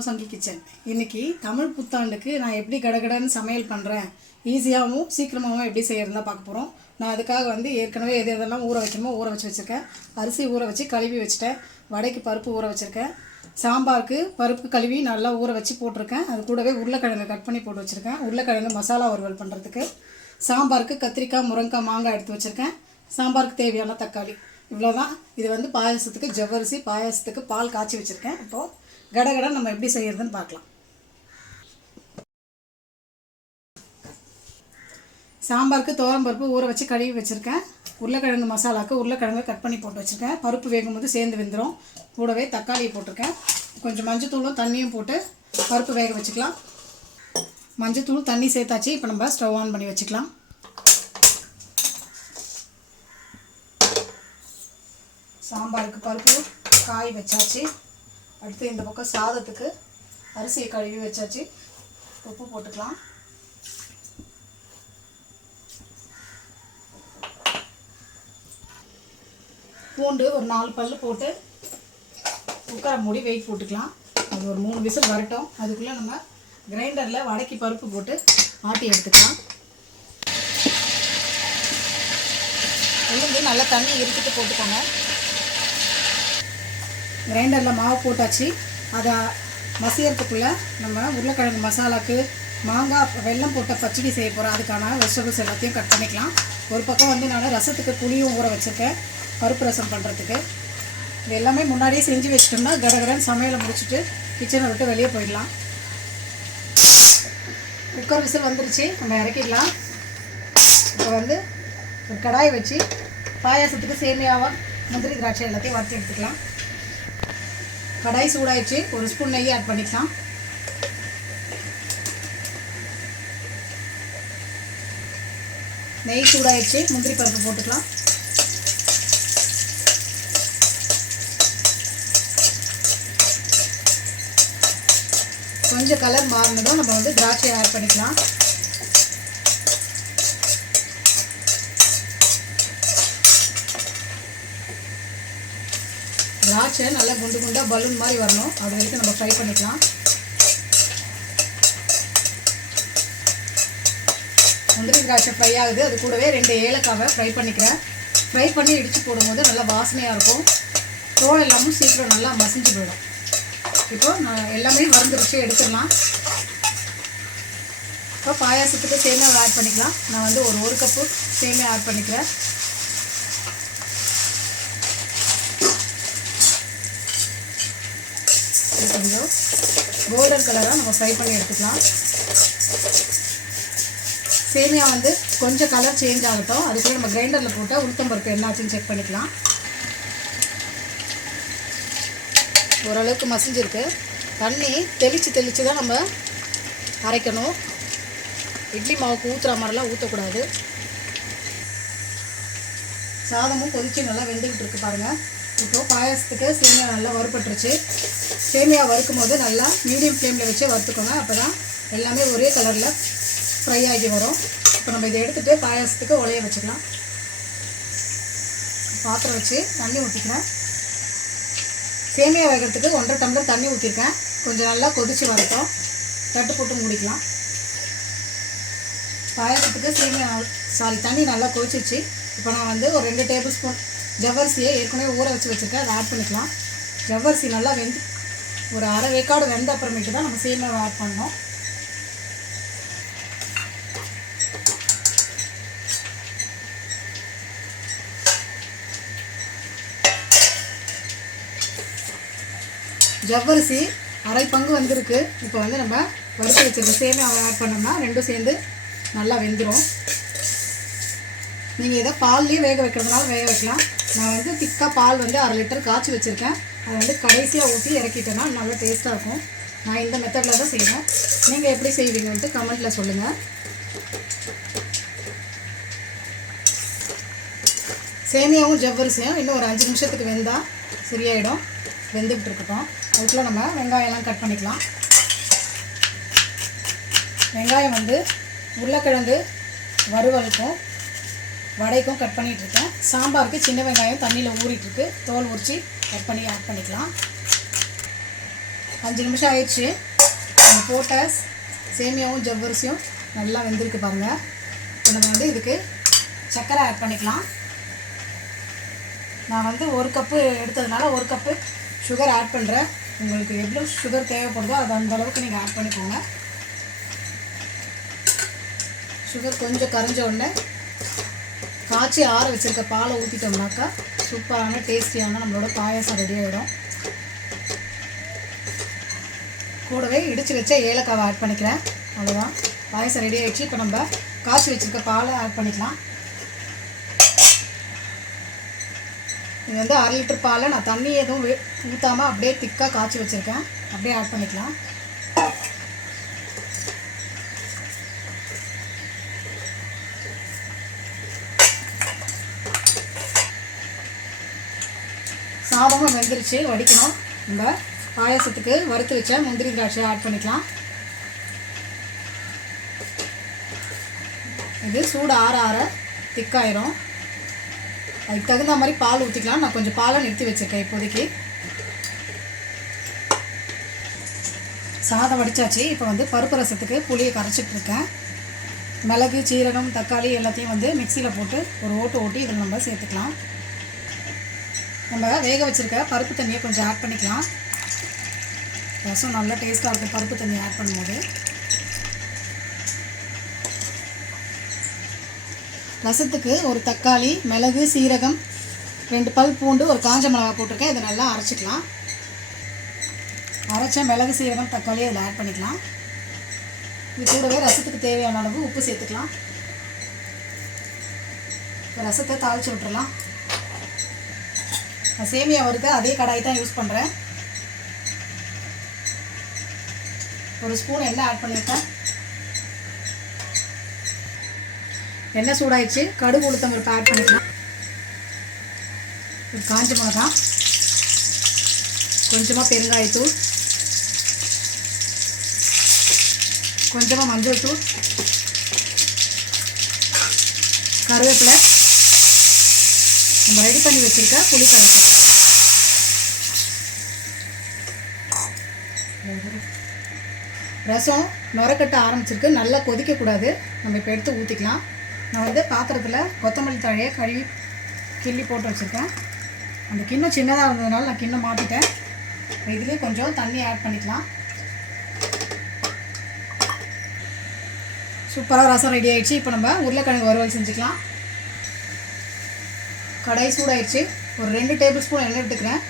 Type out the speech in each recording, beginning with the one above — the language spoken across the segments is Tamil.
ஹலோ சங்கி கிச்சன். இன்னைக்கு தமிழ் புத்தாண்டுக்கு நான் எப்படி கடகடன்னு சமையல் பண்ணுறேன் ஈஸியாகவும் சீக்கிரமாகவும் எப்படி செய்யறதுனா பார்க்க போகிறோம் நான் அதுக்காக வந்து ஏற்கனவே எது எதெல்லாம் ஊற வைக்கணுமோ ஊற வச்சு வச்சுருக்கேன். அரிசி ஊற வச்சு கழுவி வச்சுட்டேன். வடைக்கு பருப்பு ஊற வச்சுருக்கேன். சாம்பாருக்கு பருப்பு கழுவி நல்லா ஊற வச்சு போட்டிருக்கேன். அது கூடவே உருளைக்கிழங்கு கட் பண்ணி போட்டு வச்சுருக்கேன். உருளைக்கிழங்கு மசாலா வறுவல் பண்ணுறதுக்கு சாம்பாருக்கு கத்திரிக்காய் முருங்கைக்காய் மாங்காய் எடுத்து வச்சுருக்கேன். சாம்பாருக்கு தேவையான தக்காளி. இவ்வளோதான் இது வந்து பாயாசத்துக்கு ஜவ்வரிசி பாயசத்துக்கு பால் காய்ச்சி வச்சுருக்கேன். இப்போது கடகட நம்ம எப்படி செய்கிறதுன்னு பார்க்கலாம். சாம்பாருக்கு துவரம் பருப்பு ஊற வச்சு கழுவி வச்சுருக்கேன். உருளைக்கிழங்கு மசாலாவுக்கு உருளைக்கிழங்கு கட் பண்ணி போட்டு வச்சுருக்கேன். பருப்பு வேகும் போது சேர்ந்து வெந்துடும் கூடவே தக்காளியை போட்டிருக்கேன். கொஞ்சம் மஞ்சத்தூளும் தண்ணியும் போட்டு பருப்பு வேக வச்சுக்கலாம். மஞ்சத்தூள் தண்ணி சேர்த்தாச்சு. இப்போ நம்ம ஸ்டவ் ஆன் பண்ணி வச்சுக்கலாம். சாம்பாருக்கு பருப்பு காய் வச்சாச்சு. அடுத்து இந்த பக்கம் சாதத்துக்கு அரிசியை கழுவி வச்சாச்சு. உப்பு போட்டுக்கலாம். பூண்டு ஒரு நாலு பல் போட்டு குக்கரை மூடி வெயிட் போட்டுக்கலாம். அது ஒரு மூணு விசில் வரட்டும். அதுக்குள்ளே நம்ம கிரைண்டரில் வடக்கி பருப்பு போட்டு ஆட்டி எடுத்துக்கலாம். உளுந்து நல்லா தண்ணி இருக்கிட்டு போட்டுக்கோங்க. கிரைண்டரில் மாவு போட்டாச்சு. அதை மசியறதுக்குள்ளே நம்ம உருளைக்கிழங்கு மசாலாக்கு மாங்காய் வெல்லம் போட்ட பச்சடி செய்ய போகிறோம் அதுக்கான வெஜிடபிள்ஸ் எல்லாத்தையும் கட் பண்ணிக்கலாம். ஒரு பக்கம் வந்து நான் ரசத்துக்கு புளியும் ஊற வச்சுருக்கேன். பருப்பு ரசம் பண்ணுறதுக்கு இது எல்லாமே முன்னாடியே செஞ்சு வச்சிட்டோம்னா கடகடன் சமையலை முடிச்சுட்டு கிச்சனை விட்டு வெளியே போயிடலாம். குக்கர் விசில் வந்துருச்சு. நம்ம இறக்கிடலாம். இப்போ வந்து ஒரு கடாயை வச்சு பாயாசத்துக்கு சேமியாவை முந்திரி திராட்சை எல்லாத்தையும் வறுத்து எடுத்துக்கலாம். கடாய் சூடாயிடுச்சு. ஒரு ஸ்பூன் நெய் ஆட் பண்ணிக்கலாம். நெய் சூடாயிடுச்சு. முந்திரி பருப்பு போட்டுக்கலாம். கொஞ்சம் கலர் மாறினதும் நம்ம வந்து திராட்சையை ஆட் பண்ணிக்கலாம். திராட்சை நல்லா குண்டு குண்டாக பலூன் மாதிரி வரணும். அது வரைக்கும் நம்ம ஃப்ரை பண்ணிக்கலாம். முந்திரி திராட்சை ஃப்ரை ஆகுது. அது கூடவே ரெண்டு ஏலக்காவை ஃப்ரை பண்ணிக்கிறேன். ஃப்ரை பண்ணி இடித்து போடும்போது நல்லா வாசனையாக இருக்கும். தோல் எல்லாமும் சீக்கிரம் நல்லா மசிஞ்சு போயிடும். இப்போ நான் எல்லாமே மறந்துருச்சு எடுத்துடலாம். இப்போ பாயாசத்துக்கு சேமியா ஆட் பண்ணிக்கலாம். நான் வந்து ஒரு ஒரு கப்பு சேமியா ஆட் பண்ணிக்கிறேன் இது கொஞ்சம் கோல்டன் கலராக நம்ம ஃப்ரை பண்ணி எடுத்துக்கலாம். சேமியா வந்து கொஞ்சம் கலர் சேஞ்ச் ஆகட்டும். அதுக்குள்ளே நம்ம கிரைண்டரில் போட்டால் உளுத்தம் பருப்பு என்னாச்சுன்னு செக் பண்ணிக்கலாம். ஓரளவுக்கு மசிஞ்சிருக்கு. தண்ணி தெளித்து தெளித்து தான் நம்ம அரைக்கணும். இட்லி மாவுக்கு ஊற்றுற மாதிரிலாம் ஊற்றக்கூடாது சாதமும் கொதிச்சு நல்லா வெந்துக்கிட்டு இருக்கு பாருங்கள் இப்போது பாயாசத்துக்கு சேமியா நல்லா வறுபட்டுருச்சு. சேமியா வறுக்கும் போது நல்லா மீடியம் ஃப்ளேமில் வச்சு வறுத்துக்கோங்க. அப்போ தான் எல்லாமே ஒரே கலரில் ஃப்ரை ஆகி வரும். இப்போ நம்ம இதை எடுத்துகிட்டு பாயாசத்துக்கு உலைய வச்சுக்கலாம். பாத்திரம் வச்சு தண்ணி ஊற்றிக்கிறேன் சேமியா வைக்கிறதுக்கு ஒன்றரை டம்ளர் தண்ணி ஊற்றிருக்கேன் கொஞ்சம் நல்லா கொதித்து வரட்டும். தட்டு போட்டு முடிக்கலாம். பாயசத்துக்கு சேமியா சாரி தண்ணி நல்லா கொதிச்சிச்சு இப்போ நான் வந்து ஒரு ரெண்டு டேபிள் ஸ்பூன் ஜவ்வரிசியை ஏற்கனவே ஊற வச்சு வச்சுருக்கேன். அதை ஆட் பண்ணிக்கலாம். ஜவ்வரிசி நல்லா வெந்து ஒரு அரை வேக்காடு வெந்த அப்புறமேட்டு தான் நம்ம சேமியாவை ஆட் பண்ணோம். ஜவ்வரிசி அரை பங்கு வந்திருக்கு. இப்போ வந்து நம்ம வறுத்து வச்சிருக்க சேமியாவை ஆட் பண்ணோம்னா ரெண்டும் சேர்ந்து நல்லா வெந்துடும் நீங்கள் இதை பால்லேயே வேக வைக்கிறதுனால வேக வைக்கலாம். நான் வந்து திக்காக பால் வந்து அரை லிட்டர் காய்ச்சி வச்சுருக்கேன். அதை வந்து கடைசியாக ஊற்றி இறக்கிட்டேன்னா நல்லா டேஸ்ட்டாக இருக்கும். நான் இந்த மெத்தடில் தான் செய்வேன். நீங்கள் எப்படி செய்வீங்கன்ட்டு கமெண்ட்டில் சொல்லுங்கள் சேமியாவும் ஜவ்வரிசியும் இன்னும் ஒரு அஞ்சு நிமிஷத்துக்கு வெந்தால் சரியாயிடும். வெந்துக்கிட்டு இருக்கட்டும். அதுக்குள்ளே நம்ம வெங்காயம்லாம் கட் பண்ணிக்கலாம். வெங்காயம் வந்து உருளைக்கிழங்கு வறுவலுக்கும் வடைக்கும் கட் பண்ணிகிட்ருக்கேன் சாம்பாருக்கு சின்ன வெங்காயம் தண்ணியில் ஊறிட்டுருக்கு தோல் உரித்து கட் பண்ணி ஆட் பண்ணிக்கலாம். அஞ்சு நிமிஷம் ஆயிடுச்சு. நம்ம போட்ட சேமியாவும் ஜவ்வரிசியும் நல்லா வெந்திருக்கு பாருங்கள் இப்போ நம்ம வந்து இதுக்கு சர்க்கரை ஆட் பண்ணிக்கலாம். நான் வந்து ஒரு கப்பு எடுத்ததுனால ஒரு கப்பு சுகர் ஆட் பண்ணுறேன் உங்களுக்கு எவ்வளோ சுகர் தேவைப்படுதோ அது அந்த அளவுக்கு நீங்கள் ஆட் பண்ணிக்கோங்க. சுகர் கொஞ்சம் கரைஞ்ச உடனே காய்ச்சி ஆற வச்சுருக்க பாலை ஊற்றிட்டோம்னாக்கா சூப்பரான டேஸ்டியான நம்மளோட பாயாசம் ரெடி ஆகிடும் கூடவே இடித்து வச்ச ஏலக்காவை ஆட் பண்ணிக்கிறேன். அவ்வளோதான் பாயசம் ரெடி ஆகிடுச்சு இப்போ நம்ம காய்ச்சி வச்சுருக்க பாலை ஆட் பண்ணிக்கலாம். இது வந்து அரை லிட்டர் பாலை நான் தண்ணி எதுவும் ஊற்றாமல் அப்படியே திக்காக காய்ச்சி வச்சுருக்கேன். அப்படியே ஆட் பண்ணிக்கலாம். சாதமும் வெந்துருச்சு வடிக்கணும். நம்ம பாயசத்துக்கு வறுத்து வச்ச முந்திரி திராட்சை ஆட் பண்ணிக்கலாம். இது சூடு ஆற ஆற திக்காயிரும். அதுக்கு தகுந்த மாதிரி பால் ஊற்றிக்கலாம் நான் கொஞ்சம் பாலை நிறுத்தி வச்சுருக்கேன் இப்போதைக்கு. சாதம் வடித்தாச்சு இப்போ வந்து பருப்பு ரசத்துக்கு புளியை கரைச்சிட்ருக்கேன் மிளகு சீரகம் தக்காளி எல்லாத்தையும் வந்து மிக்சியில் போட்டு ஒரு ஓட்டு ஓட்டி இதில் நம்ம சேர்த்துக்கலாம். நம்ம வேக வச்சுருக்க பருப்பு தண்ணியை கொஞ்சம் ஆட் பண்ணிக்கலாம். ரசம் நல்லா டேஸ்ட்டாக இருக்கும் பருப்பு தண்ணி ஆட் பண்ணும்போது. ரசத்துக்கு ஒரு தக்காளி மிளகு சீரகம் ரெண்டு பல் பூண்டு ஒரு காஞ்ச மிளகா போட்டிருக்கேன். இதை நல்லா அரைச்சிக்கலாம். அரைச்ச மிளகு சீரகம் தக்காளி அதில் ஆட் பண்ணிக்கலாம். இது கூடவே ரசத்துக்கு தேவையான அளவு உப்பு சேர்த்துக்கலாம். இப்போ ரசத்தை தாளித்து விட்டுறலாம். சேமியா வறுக்க அதே கடாய் தான் யூஸ் பண்ணுறேன் ஒரு ஸ்பூன் எண்ணெய் ஆட் பண்ணியிருக்கேன் எண்ணெய் சூடாயிடுச்சு. கடுகு உளுத்தம் பருப்பு ஆட் பண்ணிக்கலாம். ஒரு காஞ்ச மிளகா. கொஞ்சமாக பெருங்காயத்தூள். கொஞ்சமாக மஞ்சள் தூள் கருவேப்பிலை. நம்ம ரெடி பண்ணி வச்சுருக்க புளி கரைச்சி ரசம் நுரக்கட்ட ஆரம்பிச்சிருக்கு. நல்லா கொதிக்கக்கூடாது. நம்ம இப்போ எடுத்து ஊற்றிக்கலாம் நான் வந்து பாத்திரத்தில் கொத்தமல்லி தழையை கழுவி கிள்ளி போட்டு வச்சுருக்கேன். அந்த கிண்ணம் சின்னதாக இருந்ததுனால நான் கிண்ணம் மாட்டிட்டேன் இதுலேயே கொஞ்சம் தண்ணி ஆட் பண்ணிக்கலாம். சூப்பராக ரசம் ரெடி ஆகிடுச்சு இப்போ நம்ம உருளைக்கிழங்கு வறுவல் செஞ்சுக்கலாம். கடாய் சூடாயிடுச்சு. ஒரு ரெண்டு டேபிள் ஸ்பூன் எண்ணெய் எடுத்துக்கிறேன்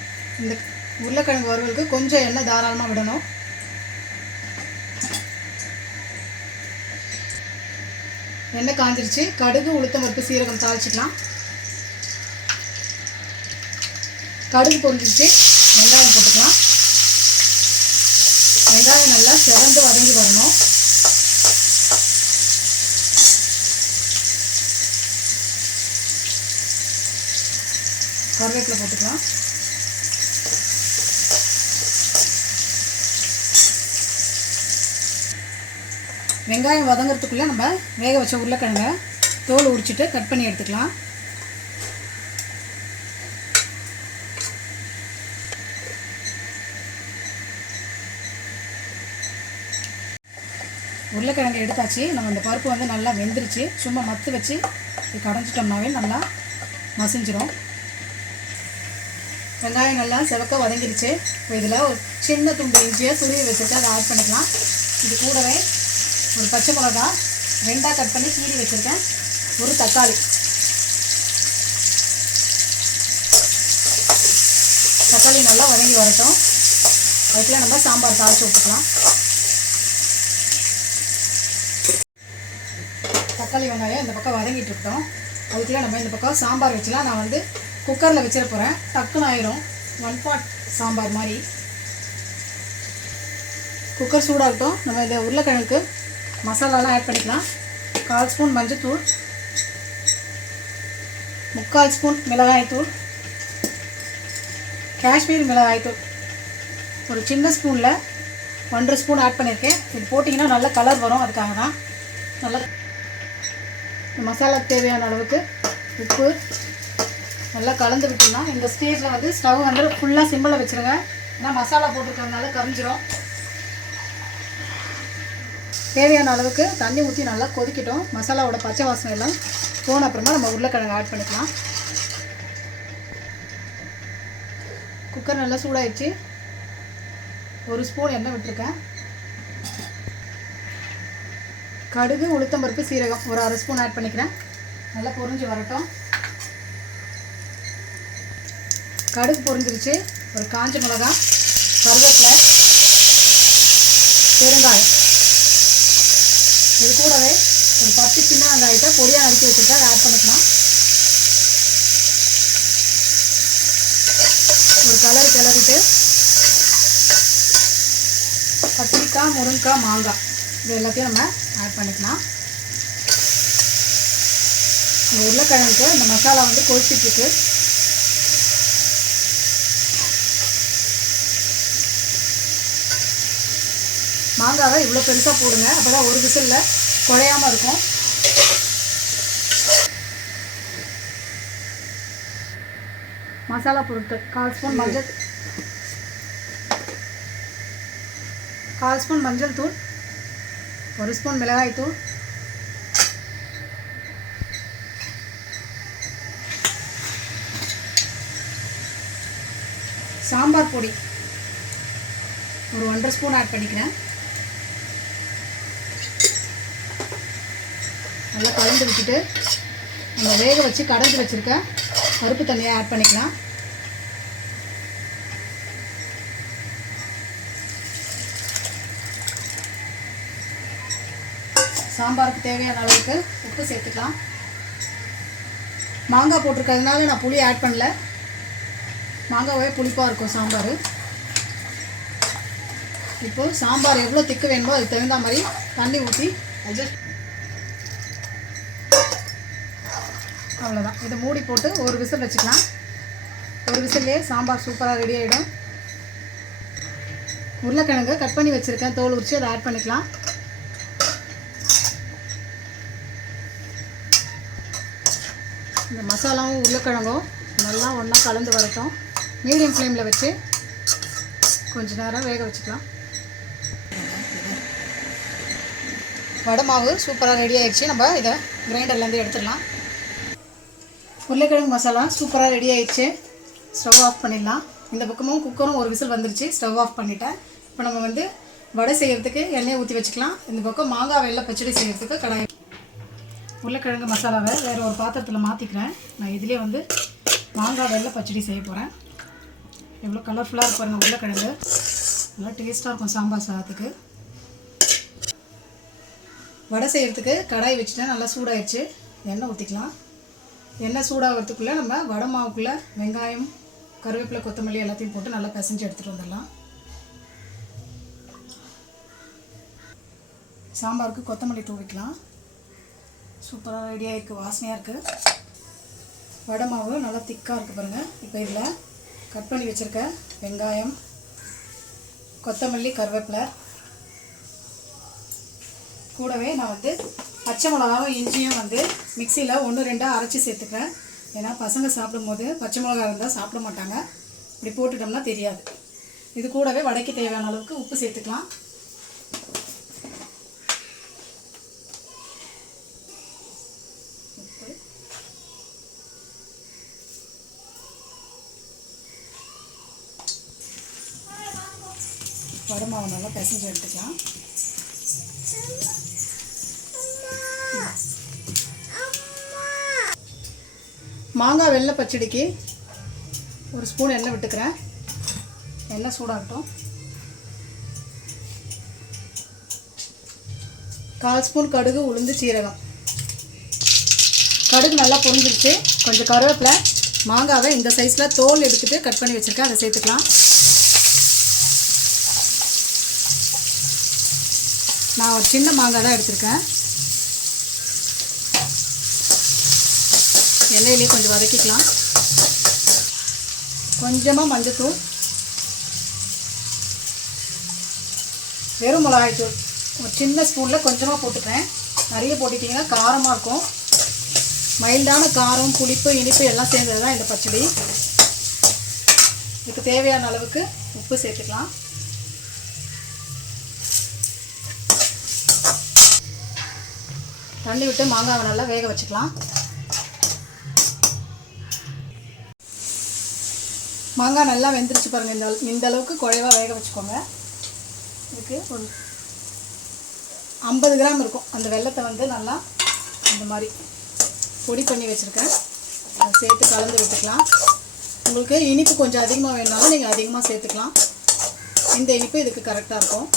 இந்த உருளைக்கிழங்கு வறுவலுக்கு கொஞ்சம் எண்ணெய் தாராளமாக விடணும். எண்ணெய் காஞ்சிருச்சு. கடுகு உளுத்தம் பருப்பு சீரகம் தாளிச்சிக்கலாம். கடுகு பொரிஞ்சிச்சு வெங்காயம் போட்டுக்கலாம். வெங்காயம் நல்லா சிறந்து வதங்கி வரணும். கருவேப்பிலை போட்டுக்கலாம். வெங்காயம் வதங்கிறதுக்குள்ளே நம்ம வேக வச்ச உருளைக்கிழங்க தோல் உரிச்சிட்டு கட் பண்ணி எடுத்துக்கலாம். உருளைக்கிழங்கு எடுத்தாச்சு. நம்ம இந்த பருப்பு வந்து நல்லா வெந்துருச்சு. சும்மா மத்து வச்சு கடைஞ்சிட்டோம்னாவே நல்லா மசிஞ்சிரும். வெங்காயம் நல்லா செவக்க வதங்கிருச்சு. இப்போ இதில் ஒரு சின்ன துண்டு இஞ்சியை துருவி வச்சுட்டு அதை ஆட் பண்ணிக்கலாம். இது கூடவே ஒரு பச்சை மிளகா ரெண்டாக கட் பண்ணி கீறி வச்சுருக்கேன். ஒரு தக்காளி. தக்காளி நல்லா வதங்கி வரட்டும். அதுக்குள்ள நம்ம சாம்பார் தாளிச்சு விட்டுக்கலாம் தக்காளி வெங்காயம் இந்த பக்கம் வதங்கிட்டு இருக்கோம் அதுக்குள்ளே நம்ம இந்த பக்கம் சாம்பார் வச்சுலாம் நான் வந்து குக்கரில் வச்சிட போகிறேன் டக்குன்னு ஆயிரும். ஒன் பாட் சாம்பார் மாதிரி. குக்கர் சூடாகட்டும் நம்ம இந்த உருளைக்கிழங்குக்கு மசாலாலாம் ஆட் பண்ணிக்கலாம். கால் ஸ்பூன் மஞ்சத்தூள். முக்கால் ஸ்பூன் மிளகாய்த்தூள். காஷ்மீர் மிளகாய்த்தூள். ஒரு சின்ன ஸ்பூனில் ஒன்றரை ஸ்பூன் ஆட் பண்ணியிருக்கேன். இது போட்டிங்கன்னா நல்ல கலர் வரும். அதுக்காக தான் நல்லா மசாலா மசாலாக்கு தேவையான அளவுக்கு உப்பு நல்லா கலந்து விட்டோம்னா இந்த ஸ்டேஜில் வந்து ஸ்டவ் வந்து ஃபுல்லாக சிம்மில் வச்சுருங்க. ஏன்னா மசாலா போட்டிருக்கறதுனால கரிஞ்சிரும். தேவையான அளவுக்கு தண்ணி ஊற்றி நல்லா கொதிக்கட்டும். மசாலாவோட பச்சை வாசனை எல்லாம் போன அப்புறமா நம்ம உருளைக்கிழங்கு ஆட் பண்ணிக்கலாம். குக்கர் நல்லா சூடாயிடுச்சு. ஒரு ஸ்பூன் எண்ணெய் விட்டுருக்கேன். கடுகு உளுத்தம்பருப்பு சீரகம் ஒரு அரை ஸ்பூன் ஆட் பண்ணிக்கிறேன். நல்லா பொரிஞ்சு வரட்டும். கடுகு பொரிஞ்சிருச்சு ஒரு காஞ்ச மிளகாய் கருவேப்பிலை பெருங்காயம். இது கூடவே ஒரு பத்து சின்ன வெங்காயத்தை பொடியாக நறுக்கி வச்சுருக்கா அதை ஆட் பண்ணிக்கலாம். ஒரு கலர் கிளறிட்டு கத்திரிக்காய் முருங்கைக்காய் மாங்காய் இது எல்லாத்தையும் நம்ம ஆட் பண்ணிக்கலாம். இந்த உருளைக்கிழங்குக்கு இந்த மசாலா வந்து கொதிச்சிட்ருக்கு மாங்காவை இவ்வளோ பெருசாக போடுங்க. அப்போ தான் ஒரு விசிலில் குழையாமல் இருக்கும். மசாலா பொருட்கள் கால் ஸ்பூன் மஞ்சள் கால் ஸ்பூன் மஞ்சள் தூள் ஒரு ஸ்பூன் மிளகாய் தூள். சாம்பார் பொடி ஒரு ஒன்றரை ஸ்பூன் ஆட் பண்ணிக்கிறேன். நல்லா கலந்து விட்டுட்டு நம்ம வேக வச்சு கடைஞ்சி வச்சுருக்க பருப்பு தண்ணியை ஆட் பண்ணிக்கலாம். சாம்பாருக்கு தேவையான அளவுக்கு உப்பு சேர்த்துக்கலாம். மாங்காய் போட்டிருக்கிறதுனால நான் புளி ஆட் பண்ணல. மாங்காவே புளிப்பாக இருக்கும் சாம்பார். இப்போது சாம்பார் எவ்வளோ திக்கு வேணுமோ அதுக்கு தகுந்த மாதிரி தண்ணி ஊற்றி அட்ஜஸ்ட் அவ்வளோதான் இதை மூடி போட்டு ஒரு விசில் வச்சுக்கலாம். ஒரு விசிலேயே சாம்பார் சூப்பராக ரெடி ஆகிடும் உருளைக்கிழங்கு கட் பண்ணி வச்சுருக்கேன். தோல் உரிச்சு அதை ஆட் பண்ணிக்கலாம். இந்த மசாலாவும் உருளைக்கிழங்கும் நல்லா ஒன்றா கலந்து வரட்டும். மீடியம் ஃப்ளேமில் வச்சு கொஞ்ச நேரம் வேக வச்சுக்கலாம். வடை மாவு சூப்பராக ரெடி ஆகிடுச்சு நம்ம இதை கிரைண்டர்லேருந்து எடுத்துடலாம். உருளைக்கிழங்கு மசாலா சூப்பராக ரெடி ஆயிடுச்சு. ஸ்டவ் ஆஃப் பண்ணிடலாம். இந்த பக்கமும் குக்கரும் ஒரு விசில் வந்துருச்சு. ஸ்டவ் ஆஃப் பண்ணிட்டேன். இப்போ நம்ம வந்து வடை செய்கிறதுக்கு எண்ணெயை ஊற்றி வச்சுக்கலாம். இந்த பக்கம் மாங்காய் வெள்ளை பச்சடி செய்கிறதுக்கு கடாய். உருளைக்கிழங்கு மசாலாவை வேறு ஒரு பாத்திரத்தில் மாற்றிக்கிறேன் நான் இதுலேயே வந்து மாங்காய் வெள்ளை பச்சடி செய்ய போகிறேன் எவ்வளோ கலர்ஃபுல்லாக இருக்கும் பாருங்கள் உருளைக்கிழங்கு. நல்லா டேஸ்ட்டாக இருக்கும் சாம்பார் சாதத்துக்கு. வடை செய்கிறதுக்கு கடாய் வச்சுட்டேன். நல்லா சூடாயிடுச்சு. எண்ணெய் ஊற்றிக்கலாம் எண்ணெய் சூடாகிறதுக்குள்ளே நம்ம வடை மாவுக்குள்ளே வெங்காயம் கருவேப்பிலை கொத்தமல்லி எல்லாத்தையும் போட்டு நல்லா பிசைஞ்சு எடுத்துகிட்டு வந்துடலாம். சாம்பாருக்கு கொத்தமல்லி தூவிக்கலாம் சூப்பராக ரெடியாக இருக்குது வாசனையாக இருக்குது வடை மாவு நல்லா திக்காக இருக்குது பாருங்கள் இப்போ இதில் கட் பண்ணி வச்சுருக்க வெங்காயம் கொத்தமல்லி கருவேப்பிலை. கூடவே நான் வந்து பச்சை மிளகாவும் இஞ்சியும் வந்து மிக்சியில் ஒன்று ரெண்டாக அரைச்சி சேர்த்துக்கிறேன். ஏன்னா பசங்க சாப்பிடும்போது பச்சை மிளகா இருந்தால் சாப்பிட மாட்டாங்க. இப்படி போட்டுட்டோம்னா தெரியாது. இது கூடவே வடைக்கு தேவையான அளவுக்கு உப்பு சேர்த்துக்கலாம். வடமாவை நல்லா பிசைஞ்சு எடுத்துக்கலாம். மாங்காய் வெள்ளை பச்சடிக்கு ஒரு ஸ்பூன் எண்ணெய் விட்டுக்கிறேன். எண்ணெய் சூடாகட்டும். கால் ஸ்பூன் கடுகு உளுந்து சீரகம். கடுகு நல்லா பொரிஞ்சிருச்சு. கொஞ்சம் கருவேப்பிலை மாங்காவை இந்த சைஸில் தோல் எடுத்துகிட்டு கட் பண்ணி வச்சுருக்கேன். அதை சேர்த்துக்கலாம். நான் ஒரு சின்ன மாங்காய் தான் எடுத்திருக்கேன். எண்ணெயிலே கொஞ்சம் வதக்கிக்கலாம். கொஞ்சமாக மஞ்சத்தூள். வெறும் மிளகாய்த்தூள் ஒரு சின்ன ஸ்பூனில் கொஞ்சமாக போட்டுக்கிறேன். நிறைய போட்டுட்டிங்கன்னா காரமாக இருக்கும். மைல்டான காரம் புளிப்பு இனிப்பு எல்லாம் சேர்ந்தது தான் இந்த பச்சடி. இதுக்கு தேவையான அளவுக்கு உப்பு உப்பு சேர்த்துக்கலாம். தண்ணி விட்டு மாங்காவை நல்லா வேக வச்சுக்கலாம். மாங்காய் நல்லா வெந்துருச்சு பாருங்கள் இந்த இந்த அளவுக்கு குழைவாக வேக வச்சுக்கோங்க. இதுக்கு ஒரு ஐம்பது கிராம் இருக்கும். அந்த வெள்ளத்தை வந்து நல்லா இந்த மாதிரி பொடி பண்ணி வச்சுருக்கேன். அதை சேர்த்து கலந்து விட்டுக்கலாம். உங்களுக்கு இனிப்பு கொஞ்சம் அதிகமாக வேணுனாலும் நீங்கள் அதிகமாக சேர்த்துக்கலாம். இந்த இனிப்பு இதுக்கு கரெக்டாக இருக்கும்.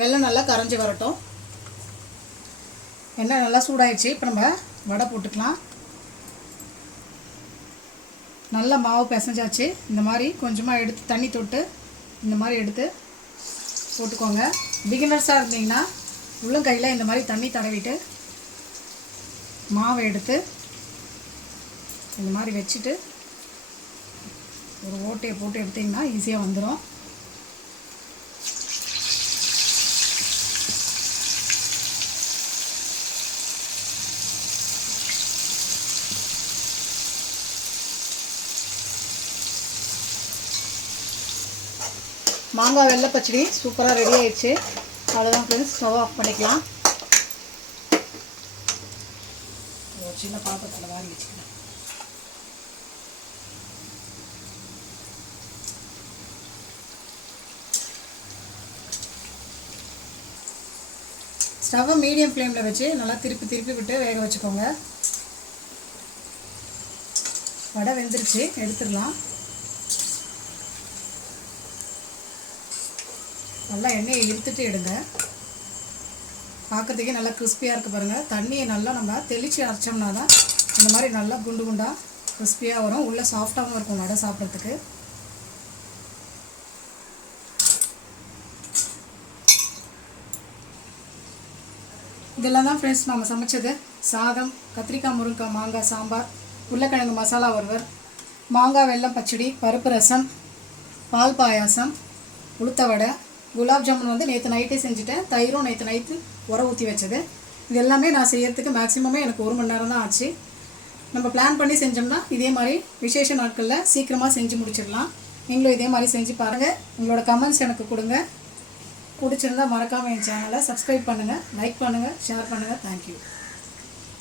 வெள்ளம் நல்லா கரைஞ்சி வரட்டும். எண்ணெய் நல்லா சூடாயிடுச்சு. இப்போ நம்ம வடை போட்டுக்கலாம். நல்லா மாவு பிசைஞ்சாச்சு. இந்த மாதிரி கொஞ்சமாக எடுத்து தண்ணி தொட்டு இந்த மாதிரி எடுத்து போட்டுக்கோங்க. பிகினர்ஸாக இருந்தீங்கன்னா உள்ளங்கையில் இந்த மாதிரி தண்ணி தடவிட்டு மாவை எடுத்து இந்த மாதிரி வச்சுட்டு ஒரு ஓட்டையை போட்டு எடுத்திங்கன்னா ஈஸியாக வந்துடும் மாங்காய் வெள்ளை பச்சடி சூப்பராக ரெடி ஆயிடுச்சு. அவ்வளோதான் ஃப்ரெண்ட்ஸ் ஸ்டவ் ஆஃப் பண்ணிக்கலாம். ஒரு சின்ன பாத்திரத்தில் வாங்கி வச்சுக்கலாம் ஸ்டவ்வை மீடியம் ஃப்ளேமில் வச்சு நல்லா திருப்பி திருப்பி விட்டு வேக வச்சுக்கோங்க. வடை வெந்துருச்சு. எடுத்துடலாம். நல்லா எண்ணெயை இழுத்துட்டு எடுங்க. பார்க்கறதுக்கே நல்லா கிறிஸ்பியாக இருக்குது பாருங்கள் தண்ணியை நல்லா நம்ம தெளித்து அரைச்சோம்னா தான் இந்த மாதிரி நல்லா குண்டு குண்டாக கிறிஸ்பியாக வரும். உள்ளே சாஃப்டாகவும் இருக்கும் வடை சாப்பிட்றதுக்கு. இதெல்லாம் தான் ஃப்ரெண்ட்ஸ் நம்ம சமைச்சது. சாதம் கத்திரிக்காய் முருங்கைக்காய் மாங்காய் சாம்பார் உருளைக்கிழங்கு மசாலா ஒருவர் மாங்காய் வெல்லம் பச்சடி பருப்பு ரசம் பால் பாயாசம் உளுத்த வடை குலாப் ஜாமுன் வந்து நேற்று நைட்டே செஞ்சுட்டேன். தயிரும் நேற்று நைட்டு உர ஊற்றி வச்சது. இது எல்லாமே நான் செய்யறதுக்கு மேக்ஸிமமே எனக்கு ஒரு மணி நேரம் தான் ஆச்சு. நம்ம பிளான் பண்ணி செஞ்சோம்னா இதே மாதிரி விசேஷ நாட்களில் சீக்கிரமாக செஞ்சு முடிச்சிடலாம். நீங்களும் இதே மாதிரி செஞ்சு பாருங்கள் உங்களோட கமெண்ட்ஸ் எனக்கு கொடுங்க. பிடிச்சிருந்தா மறக்காமல் என் சேனலை சப்ஸ்கிரைப் பண்ணுங்கள் லைக் பண்ணுங்கள் ஷேர் பண்ணுங்கள் தேங்க்யூ